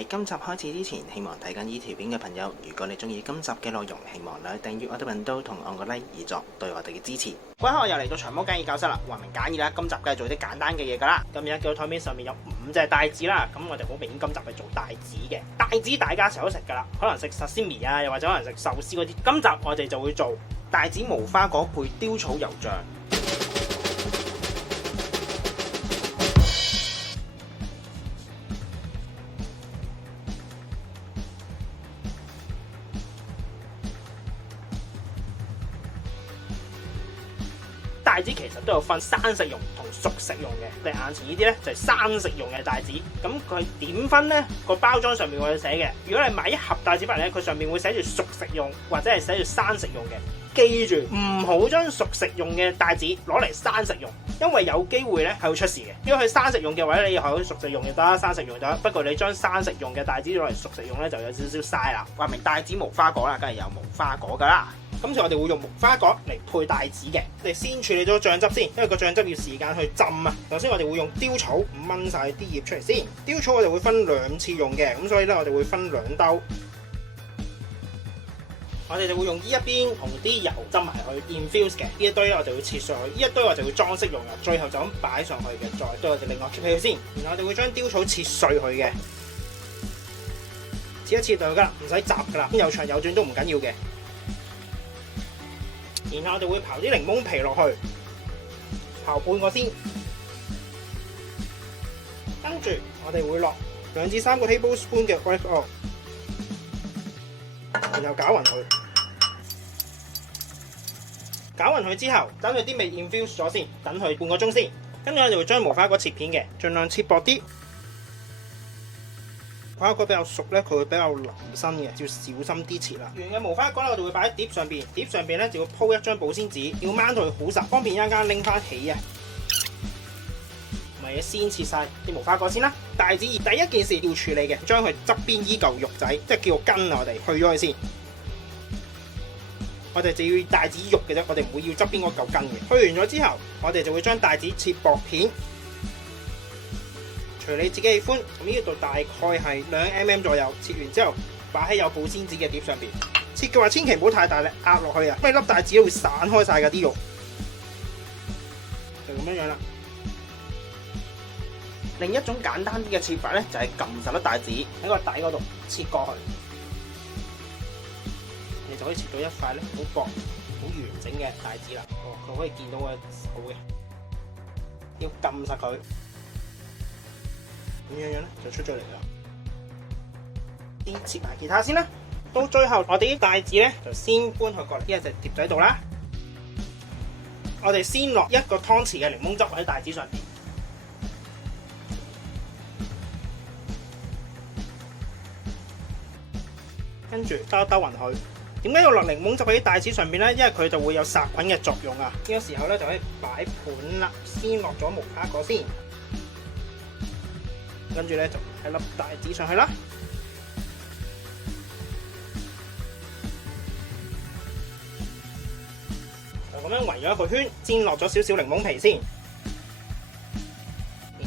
喺今集開始之前，希望睇緊呢條片嘅朋友，如果你中意今集嘅內容，希望你訂閱我哋頻道同按個 like 以作對我哋嘅支持。嗰一刻我又嚟到長毛簡易教室啦，話明簡易啦，今集梗係做啲簡單嘅嘢噶啦。咁而家見到台面上面有5隻帶子啦，咁我哋好明顯今集係做帶子嘅。帶子大家成日都食噶啦，可能食沙西米啊，又或者可能食壽司嗰啲。今集我哋就會做帶子無花果配雕草油醬。帶子其實都有分生食用同熟食用嘅，你眼前呢啲呢，就係生食用嘅帶子。咁佢點分呢？個包裝上面會寫嘅。如果你買一盒帶子翻嚟咧，佢上面會寫住熟食用或者係寫住生食用嘅。記住唔好將熟食用嘅帶子攞嚟生食用，因為有機會咧係會出事嘅。如果佢生食用嘅話咧，你可以熟食用亦得，生食用得。不過你將生食用嘅帶子攞嚟熟食用咧，就有少少嘥啦。話明帶子無花果啦，梗係有無花果噶啦。今次我哋會用無花果嚟配帶子嘅。我哋先處理咗醬汁先，因為個醬汁要時間去浸啊。首先我哋會用雕草炆晒啲葉出嚟先。雕草我哋會分2次用嘅，咁所以咧我哋會分2兜。我哋就會用呢一邊同啲油浸埋去 infuse 嘅，呢一堆我哋會切上去，呢一堆我哋會裝飾用嘅，最後就咁擺上去嘅。再堆我哋另外切起佢先，然後我哋會將雕草切碎佢嘅，切一切就得噶啦，唔使雜噶啦，有長有短都唔緊要嘅。然後我哋會刨啲檸檬皮落去，刨半個先，跟住我哋會落2至3個 tablespoon 嘅 olive oil， 然後攪勻佢。攪勻佢之後，等佢啲味 infuse 咗先，等佢半個鐘先。跟住我哋會將無花果切片嘅，盡量切薄啲。無花果比較熟咧，佢會比較腍身嘅，要小心啲切啦。完嘅無花果咧，我哋會擺喺碟上邊，碟上邊咧就要鋪一張保鮮紙，要掹到佢好實，方便一陣間拎翻起啊。咪先切晒啲無花果先啦。帶子第一件事要處理嘅，將佢側邊依嚿肉仔，即係叫個筋啊，我哋去咗佢先。我哋就要帶子肉嘅啫，我哋唔會要側邊嗰嚿筋嘅。去完咗之後，我哋就會將帶子切薄片，隨你自己喜歡。咁呢度大概係2mm 左右。切完之後，擺喺有保鮮紙嘅碟上邊。切嘅話，千祈唔好太大力壓落去啊，因為粒帶子都會散開晒㗎啲肉。就咁樣樣啦。另一種簡單啲嘅切法咧，就係撳實粒帶子喺個底嗰度切過去。你就可以切到一塊咧好薄、好完整嘅帶子啦。佢可以見到個手嘅，要撳實佢，咁樣樣咧就出咗嚟啦。先切埋其他先啦。到最後，我哋啲帶子咧就先搬去過嚟呢一隻碟仔度啦。我哋先落1個湯匙嘅檸檬汁喺帶子上邊，跟住兜勻佢。點解要落檸檬汁喺啲帶子上邊咧？因為佢就會有殺菌嘅作用啊！呢個時候咧就可以擺盤啦，先落咗無花果先，跟住咧就喺粒帶子上去啦。就咁樣圍咗一個圈，先落咗少少檸檬皮先，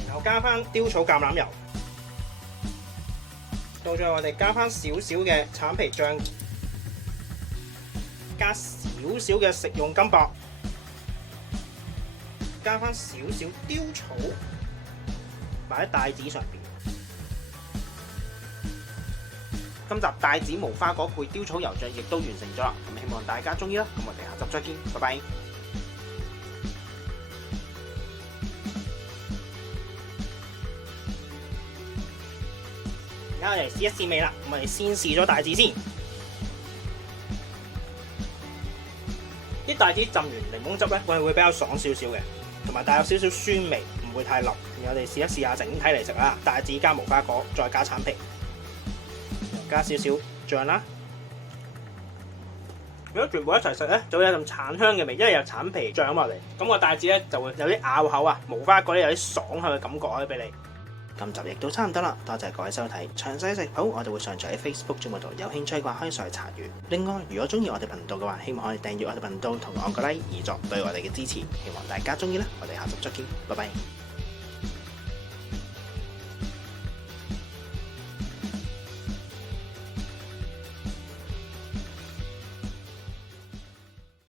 然後加翻雕草橄欖油，到最後我哋加翻少少嘅橙皮醬。加少少嘅食用金箔，加翻少少雕草，擺喺帶子上邊。今集帶子無花果配雕草油醬亦都完成咗啦，咁希望大家中意啦。咁我哋下集再見，拜拜。而家我哋試一試味啦，咁我哋先試咗帶子先。啲帶子浸完檸檬汁咧，會比較爽少少嘅，同埋帶有少少酸味，唔會太腍。我哋試一試下整體嚟食啦。帶子加無花果，再加橙皮，加少少醬啦。如果全部一齊食咧，就會有陣橙香嘅味，因為有橙皮醬落嚟。咁個帶子咧就會有啲咬口啊，無花果咧有啲爽口嘅感覺可以俾你。今集亦都差唔多啦，多謝各位收睇。詳細食譜我哋會上載喺 Facebook 節目度，有興趣嘅話可以上去查閱。另外，如果中意我哋頻道嘅話，希望可以訂閱我哋頻道同按個 like 以作對我哋嘅支持。希望大家中意啦，我哋下集再見，拜拜。